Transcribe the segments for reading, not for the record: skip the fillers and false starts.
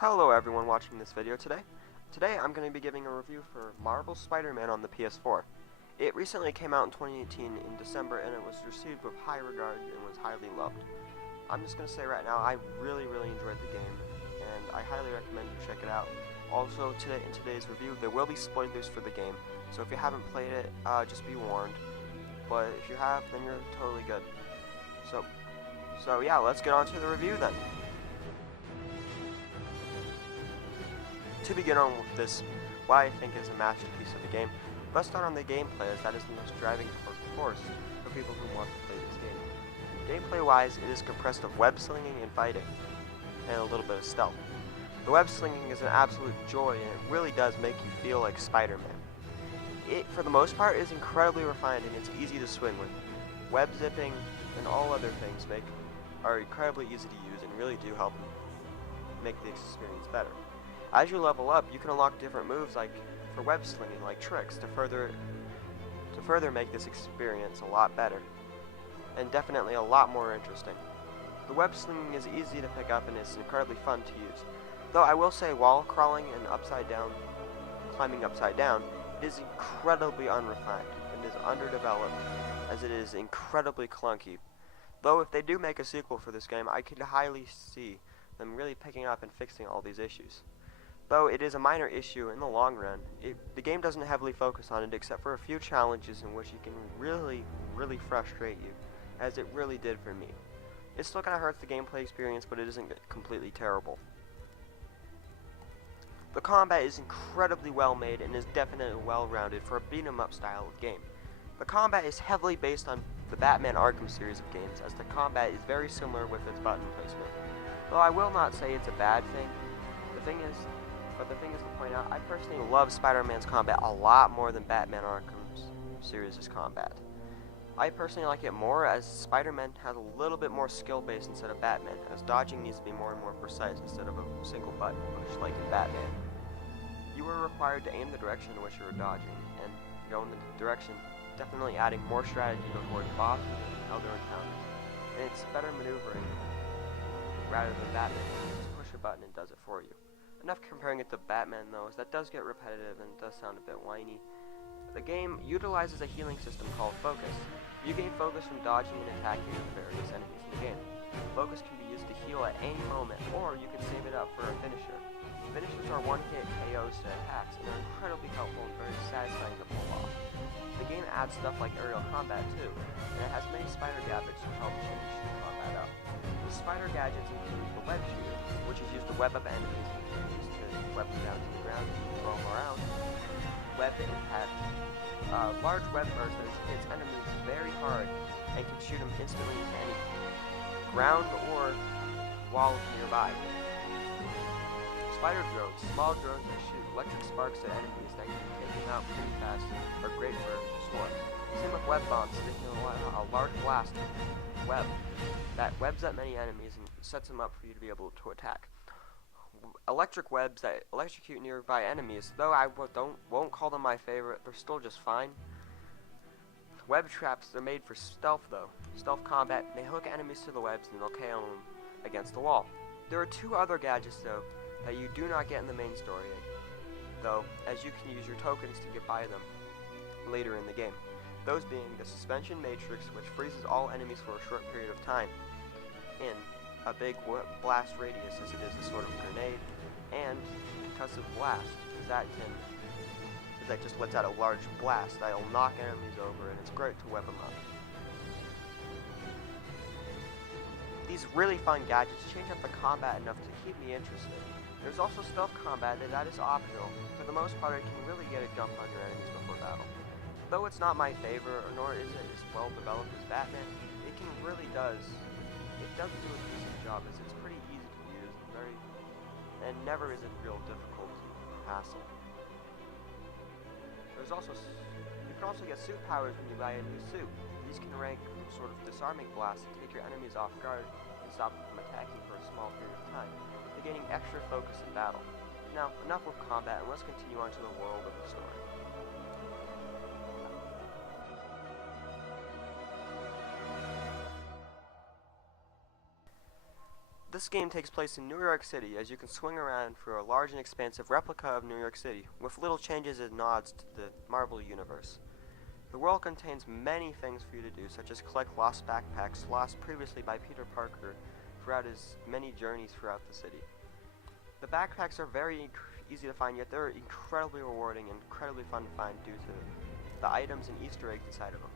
Hello everyone watching this video today. Today I'm going to be giving a review for Marvel's Spider-Man on the PS4. It recently came out in 2018 in December and it was received with high regard and was highly loved. I'm just going to say right now I really enjoyed the game and I highly recommend you check it out. Also in today's review there will be spoilers for the game, so if you haven't played it just be warned, but if you have then you're totally good. So yeah, let's get on to the review then. To begin on with this, what I think is a masterpiece of the game, let's start on the gameplay, as that is the most driving force for people who want to play this game. Gameplay wise, it is compressed of web slinging and fighting, and a little bit of stealth. The web slinging is an absolute joy, and it really does make you feel like Spider-Man. It, for the most part, is incredibly refined and it's easy to swing with. Web zipping and all other things are incredibly easy to use and really do help make the experience better. As you level up, you can unlock different moves like for web slinging, like tricks, to further make this experience a lot better, and definitely a lot more interesting. The web slinging is easy to pick up and is incredibly fun to use. Though I will say wall crawling and climbing upside down, it is incredibly unrefined and is underdeveloped as it is incredibly clunky. Though if they do make a sequel for this game, I could highly see them really picking up and fixing all these issues. Though it is a minor issue in the long run, the game doesn't heavily focus on it except for a few challenges in which it can really frustrate you, as it really did for me. It still kind of hurts the gameplay experience, but it isn't completely terrible. The combat is incredibly well made and is definitely well rounded for a beat-em-up style of game. The combat is heavily based on the Batman Arkham series of games, as the combat is very similar with its button placement. Though I will not say it's a bad thing. The thing is to point out, I personally love Spider-Man's combat a lot more than Batman Arkham's series' combat. I personally like it more as Spider-Man has a little bit more skill base instead of Batman, as dodging needs to be more and more precise instead of a single button push like in Batman. You are required to aim the direction in which you are dodging, and go in the direction, definitely adding more strategy toward bosses and other encounters. And it's better maneuvering rather than Batman, who just push a button and does it for you. Enough comparing it to Batman though, as that does get repetitive and does sound a bit whiny. The game utilizes a healing system called Focus. You gain focus from dodging and attacking the various enemies in the game. Focus can be used to heal at any moment, or you can save it up for a finisher. Finishers are one-hit KOs to attacks, and are incredibly helpful and very satisfying to pull off. The game adds stuff like aerial combat too, and it has many spider gadgets to help change the combat up. The spider gadgets include the web shooter, which is used to web up enemies and used to web them down to the ground and throw them around. Web impact. Large web burst that hits enemies very hard and can shoot them instantly into any ground or wall nearby. Spider drones. Small drones that shoot electric sparks at enemies that can be taken out pretty fast are great for storms. Same with web bombs, sticking a large blast web that webs up many enemies and sets them up for you to be able to attack. Electric webs that electrocute nearby enemies, though I won't call them my favorite, they're still just fine. Web traps, they're made for stealth though. Stealth combat, they hook enemies to the webs and they'll KO them against the wall. There are two other gadgets though that you do not get in the main story, though, as you can use your tokens to get by them later in the game. Those being the suspension matrix, which freezes all enemies for a short period of time in a big blast radius, as it is a sort of grenade, and concussive blast, that just lets out a large blast that'll knock enemies over, and it's great to web them up. These really fun gadgets change up the combat enough to keep me interested. There's also stealth combat that is optional. For the most part, it can really get a jump on your enemies before battle. Though it's not my favorite, nor is it as well developed as Batman, it does do a decent job, as it's pretty easy to use and never is a real difficult hassle. You can also get suit powers when you buy a new suit. These can rank from sort of disarming blasts to take your enemies off guard and stop them from attacking for a small period of time, to gaining extra focus in battle. Now, enough with combat, and let's continue on to the world of the story. The This game takes place in New York City, as you can swing around through a large and expansive replica of New York City, with little changes and nods to the Marvel Universe. The world contains many things for you to do, such as collect lost backpacks lost previously by Peter Parker throughout his many journeys throughout the city. The backpacks are very easy to find, yet they're incredibly rewarding and incredibly fun to find due to the items and Easter eggs inside of them.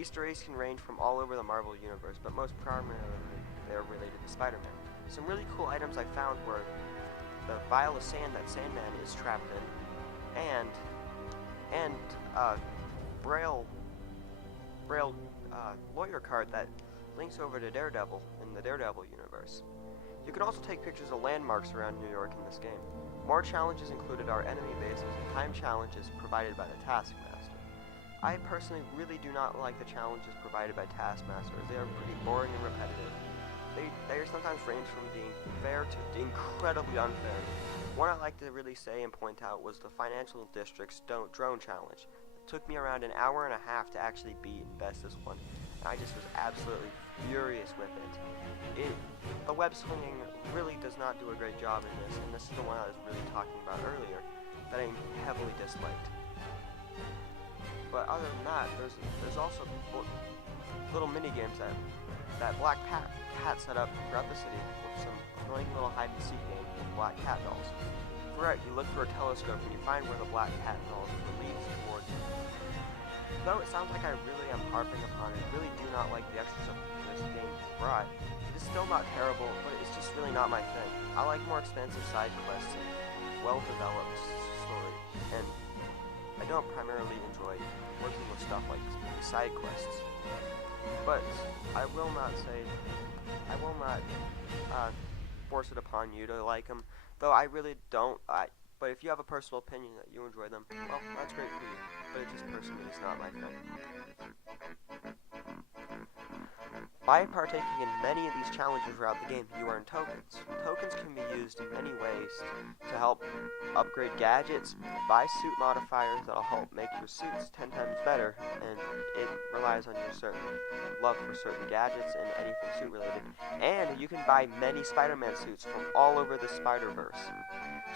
Easter eggs can range from all over the Marvel Universe, but most primarily they're related to Spider-Man. Some really cool items I found were the vial of sand that Sandman is trapped in, and Braille lawyer card that links over to Daredevil in the Daredevil universe. You can also take pictures of landmarks around New York in this game. More challenges included our enemy bases and time challenges provided by the Taskmaster. I personally really do not like the challenges provided by Taskmaster, as they are pretty boring and repetitive. They sometimes range from being fair to incredibly unfair. One I like to really say and point out was the Financial District's drone challenge. It took me around an hour and a half to actually beat and best this one, and I just was absolutely furious with it. The web swinging really does not do a great job in this, and this is the one I was really talking about earlier that I heavily disliked. But other than that, there's also little mini games that Black Cat set up throughout the city with some annoying little hide and seek game with black cat dolls. Throughout, you look for a telescope and you find where the black cat dolls will lead towards you. Though it sounds like I really am harping upon it, I really do not like the extra stuff this game brought. It is still not terrible, but it's just really not my thing. I like more expansive side quests and well-developed story, and I don't primarily enjoy working with stuff like side quests. But I will not force it upon you to like them, though I really don't. But if you have a personal opinion that you enjoy them, well, that's great for you. But it just personally is not my thing. By partaking in many of these challenges throughout the game, you earn tokens. Tokens can be used in many ways to help upgrade gadgets, buy suit modifiers that'll help make your suits 10 times better, and it relies on your certain love for certain gadgets and anything suit related. And you can buy many Spider-Man suits from all over the Spider-Verse.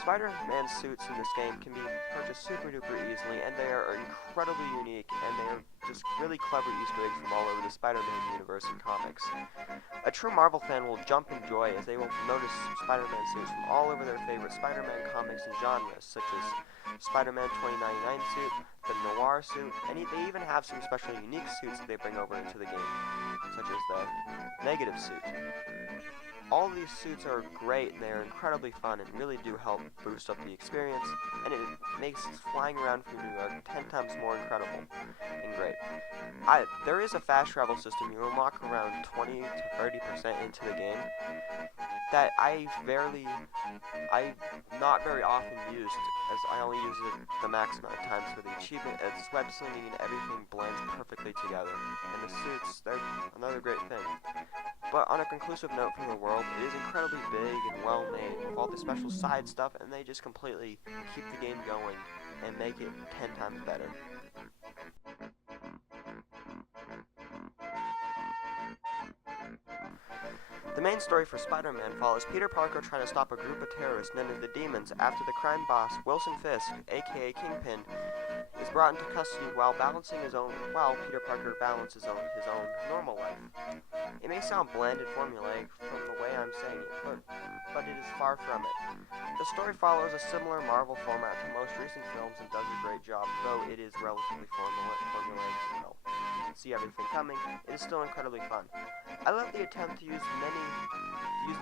Spider-Man suits in this game can be purchased super duper easily, and they are incredibly unique, and they are just really clever Easter eggs from all over the Spider-Man universe and comics. A true Marvel fan will jump in joy as they will notice Spider-Man suits from all over their favorite Spider-Man comics and genres, such as Spider-Man 2099 suit, the Noir suit, and they even have some special unique suits that they bring over into the game, such as the Negative suit. All of these suits are great, and they are incredibly fun and really do help boost up the experience, and it makes flying around through New York 10 times more incredible and great. There is a fast travel system. You unlock around 20 to 30% into the game that I not very often used, as I only use it the max amount of times for the achievement, as web slinging and everything blends perfectly together, and the suits, they're another great thing. But on a conclusive note from the world, it is incredibly big and well made with all the special side stuff, and they just completely keep the game going and make it 10 times better. The main story for Spider-Man follows Peter Parker trying to stop a group of terrorists known as the Demons after the crime boss, Wilson Fisk, aka Kingpin, is brought into custody while Peter Parker balances his own normal life. It may sound bland and formulaic from the way I'm saying it, but it is far from it. The story follows a similar Marvel format to most recent films and does a great job, though it is relatively formulaic as well. You can see everything coming. It is still incredibly fun. I love the attempt to use the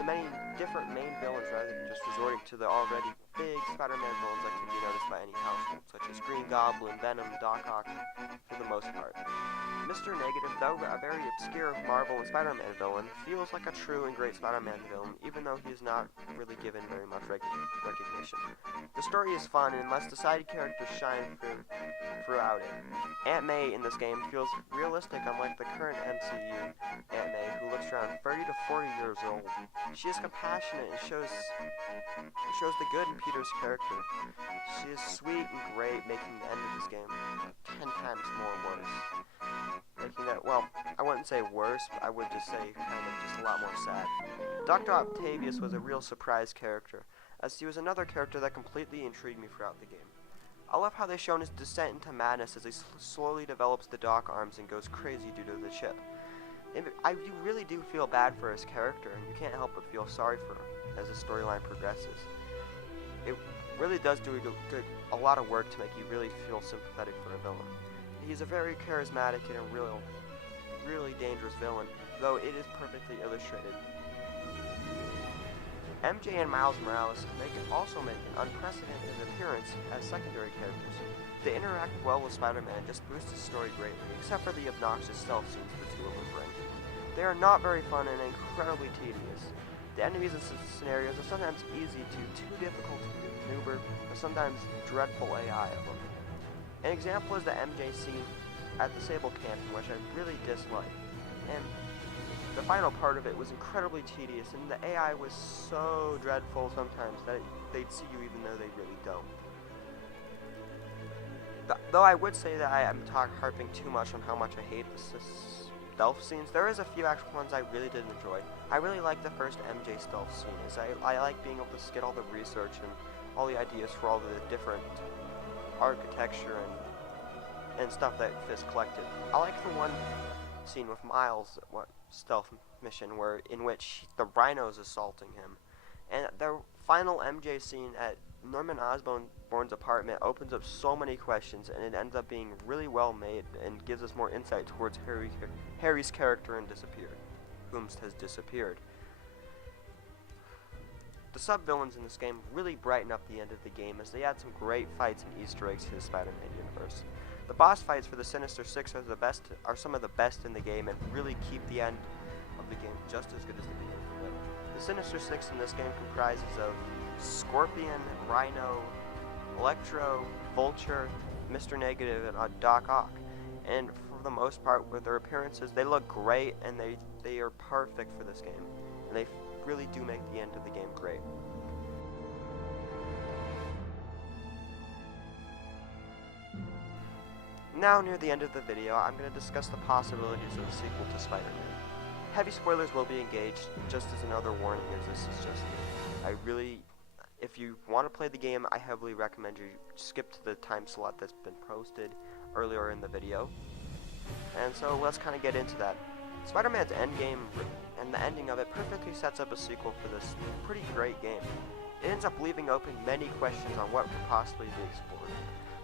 many different main villains rather than just resorting to the already big Spider-Man villains that can be noticed by any household, such as Green Goblin, Venom, Doc Ock, for the most part. Mr. Negative, though a very obscure Marvel and Spider-Man villain, feels like a true and great Spider-Man villain, even though he is not really given very much recognition. The story is fun and lets the side characters shine throughout it. Aunt May in this game feels realistic, unlike the current MCU Aunt May, who looks around 30 to 40 years old. She is compassionate and shows the good in Peter's character. She is sweet and great, making the end of this game 10 times more worse. Making it, well, I wouldn't say worse, but I would just say kind of just a lot more sad. Dr. Octavius was a real surprise character, as he was another character that completely intrigued me throughout the game. I love how they've shown his descent into madness as he slowly develops the Doc arms and goes crazy due to the chip. You really do feel bad for his character, and you can't help but feel sorry for him as the storyline progresses. It really does do a lot of work to make you really feel sympathetic for a villain. He's a very charismatic and a really dangerous villain, though it is perfectly illustrated. MJ and Miles Morales also make an unprecedented appearance as secondary characters. They interact well with Spider-Man and just boost his story greatly, except for the obnoxious stealth scenes the two of them bring. They are not very fun and incredibly tedious. The enemies and scenarios are sometimes easy to too difficult to maneuver, or sometimes dreadful AI of them. An example is the MJ scene at the Sable Camp, which I really dislike. And the final part of it was incredibly tedious, and the AI was so dreadful sometimes that they'd see you even though they really don't. Though I would say that I am harping too much on how much I hate the stealth scenes, there is a few actual ones I really did enjoy. I really like the first MJ stealth scene, as I like being able to get all the research and all the ideas for all the different architecture and stuff that Fisk collected. I like the one scene with Miles' stealth mission in which the Rhino's assaulting him. And the final MJ scene at Norman Osborn's apartment opens up so many questions, and it ends up being really well made and gives us more insight towards Harry's character and whom has disappeared. The sub-villains in this game really brighten up the end of the game as they add some great fights and Easter eggs to the Spider-Man universe. The boss fights for the Sinister Six are some of the best in the game and really keep the end of the game just as good as the beginning of it. The Sinister Six in this game comprises of Scorpion, Rhino, Electro, Vulture, Mr. Negative, and Doc Ock. And for the most part, with their appearances, they look great and they are perfect for this game. And they really do make the end of the game great. Now, near the end of the video, I'm going to discuss the possibilities of a sequel to Spider-Man. Heavy spoilers will be engaged, just as another warning as this is just if you want to play the game, I heavily recommend you skip to the time slot that's been posted earlier in the video. And so let's kind of get into that. Spider-Man's endgame and the ending of it perfectly sets up a sequel for this pretty great game. It ends up leaving open many questions on what could possibly be explored.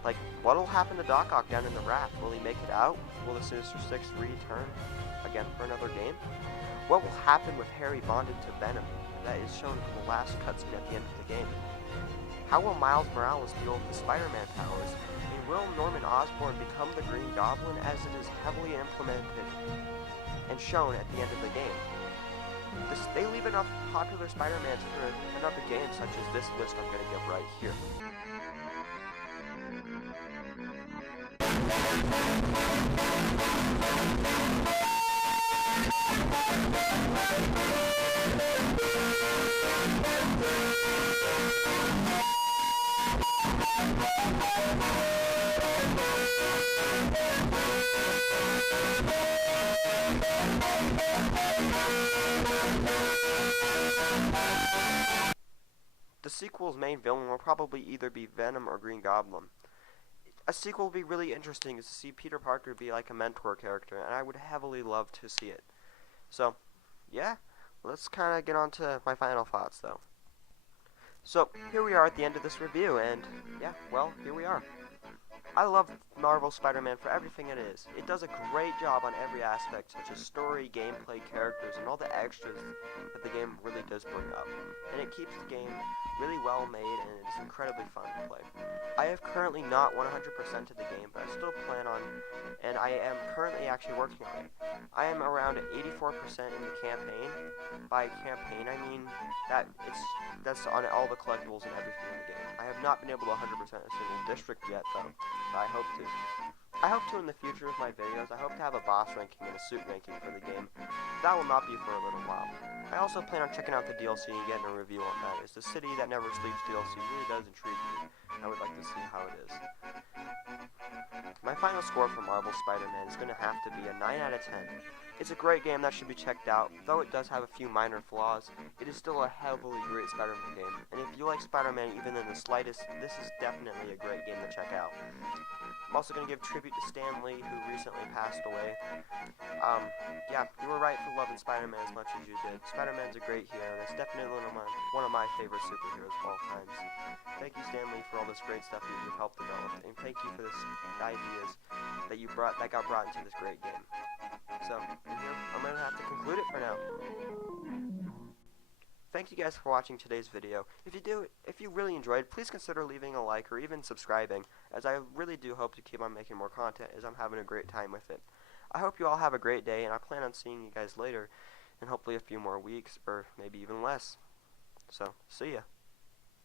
Like, what'll happen to Doc Ock down in the raft? Will he make it out? Will the Sinister Six return again for another game? What will happen with Harry bonded to Venom? That is shown in the last cutscene at the end of the game. How will Miles Morales deal with the Spider-Man powers? And will Norman Osborn become the Green Goblin as it is heavily implemented and shown at the end of the game? They leave enough popular Spider-Mans for another game such as this list I'm going to give right here. The sequel's main villain will probably either be Venom or Green Goblin. A sequel would be really interesting to see Peter Parker be like a mentor character, and I would heavily love to see it. So, yeah, let's kind of get on to my final thoughts, though. So, here we are at the end of this review, and yeah, well, here we are. I love Marvel Spider-Man for everything it is. It does a great job on every aspect, such as story, gameplay, characters, and all the extras that the game really does bring up. And it keeps the game really well made, and it's incredibly fun to play. I have currently not 100% of the game, but I still plan on, and I am currently actually working on it. I am around 84% in the campaign. By campaign, I mean that's on all the collectibles and everything in the game. I have not been able to 100% a single district yet, though, but I hope to. I hope to in the future of my videos, I hope to have a boss ranking and a suit ranking for the game. That will not be for a little while. I also plan on checking out the DLC and getting a review on that. It's the City That Never Sleeps DLC really does intrigue me. I would like to see how it is. My final score for Marvel Spider-Man is going to have to be a 9 out of 10. It's a great game that should be checked out. Though it does have a few minor flaws, it is still a heavily great Spider-Man game. And if you like Spider-Man even in the slightest, this is definitely a great game to check out. I'm also going to give tribute to Stan Lee, who recently passed away. Yeah, you were right for loving Spider-Man as much as you did. Spider-Man's a great hero, and it's definitely one of my favorite superheroes of all times. Thank you, Stan Lee, for all this great stuff you've helped develop, and thank you for this ideas that got brought into this great game. So, here, I'm going to have to conclude it for now. Thank you guys for watching today's video. If you really enjoyed, please consider leaving a like or even subscribing, as I really do hope to keep on making more content, as I'm having a great time with it. I hope you all have a great day, and I plan on seeing you guys later in hopefully a few more weeks, or maybe even less. So, see ya.